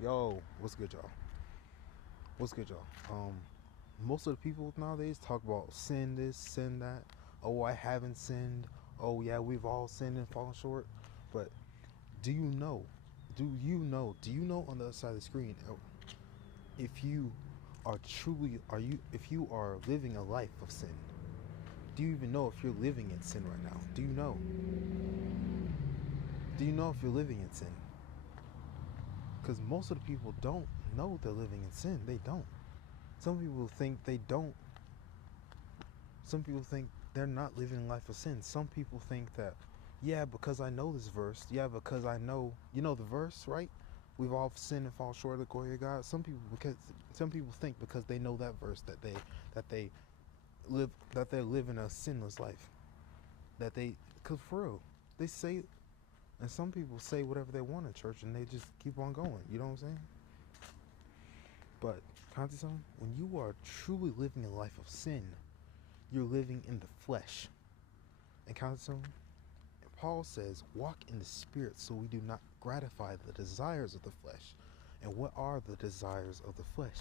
Yo, what's good, y'all? What's good, y'all? Most of the people nowadays talk about sin this, sin that. Oh, I haven't sinned. Oh, yeah, we've all sinned and fallen short. But do you know? Do you know on the other side of the screen if you if you are living a life of sin? Do you even know if you're living in sin right now? Do you know? Do you know if you're living in sin? Because most of the people don't know they're living in sin. They don't. Some people think they don't. Some people think they're not living a life of sin. Some people think that, yeah, because I know this verse. Yeah, because I know, you know the verse, right? We've all sinned and fall short of the glory of God. Some people think because they know that verse that they that they're living a sinless life. Cause for real, they say, and some people say whatever they want in church, and they just keep on going. You know what I'm saying? But something? When you are truly living a life of sin, you're living in the flesh. And something? Paul says, walk in the spirit so we do not gratify the desires of the flesh. And what are the desires of the flesh?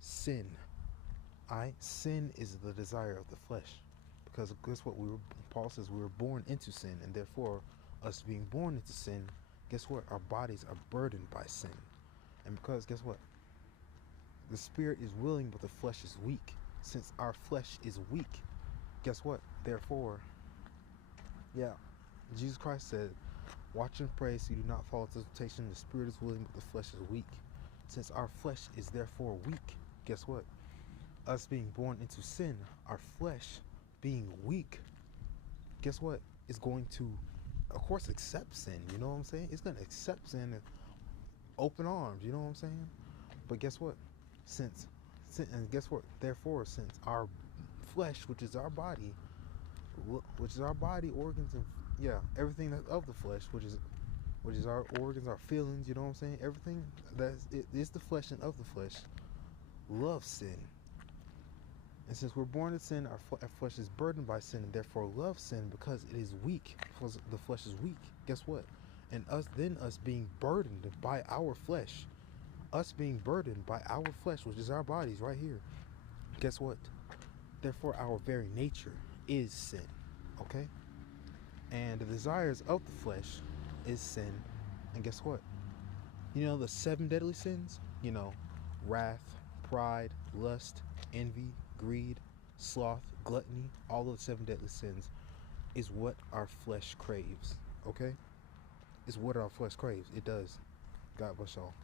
Sin. Sin is the desire of the flesh. Because guess what? Paul says we were born into sin, and therefore, us being born into sin, guess what? Our bodies are burdened by sin. And because guess what? The spirit is willing, but the flesh is weak. Since our flesh is weak, guess what? Therefore, yeah, Jesus Christ said, watch and pray so you do not fall into temptation. The spirit is willing, but the flesh is weak. Since our flesh is therefore weak, guess what? Us being born into sin, our flesh being weak, guess what? It's going to, of course, accept sin. You know what I'm saying? It's going to accept sin with open arms. You know what I'm saying? But guess what? And guess what? Therefore, since our flesh, which is our body, organs, and yeah, everything that's of the flesh, which is our organs, our feelings. You know what I'm saying? Everything that is the flesh and of the flesh loves sin. And since we're born in sin, our flesh is burdened by sin, and therefore loves sin because it is weak. Because the flesh is weak. Guess what? And us being burdened by our flesh, which is our bodies right here. Guess what? Therefore, our very nature is sin. Okay? And the desires of the flesh is sin. And guess what? You know the seven deadly sins? You know, wrath, pride, lust, envy, greed, sloth, gluttony, all of the seven deadly sins is what our flesh craves. Okay? It's what our flesh craves. It does. God bless y'all.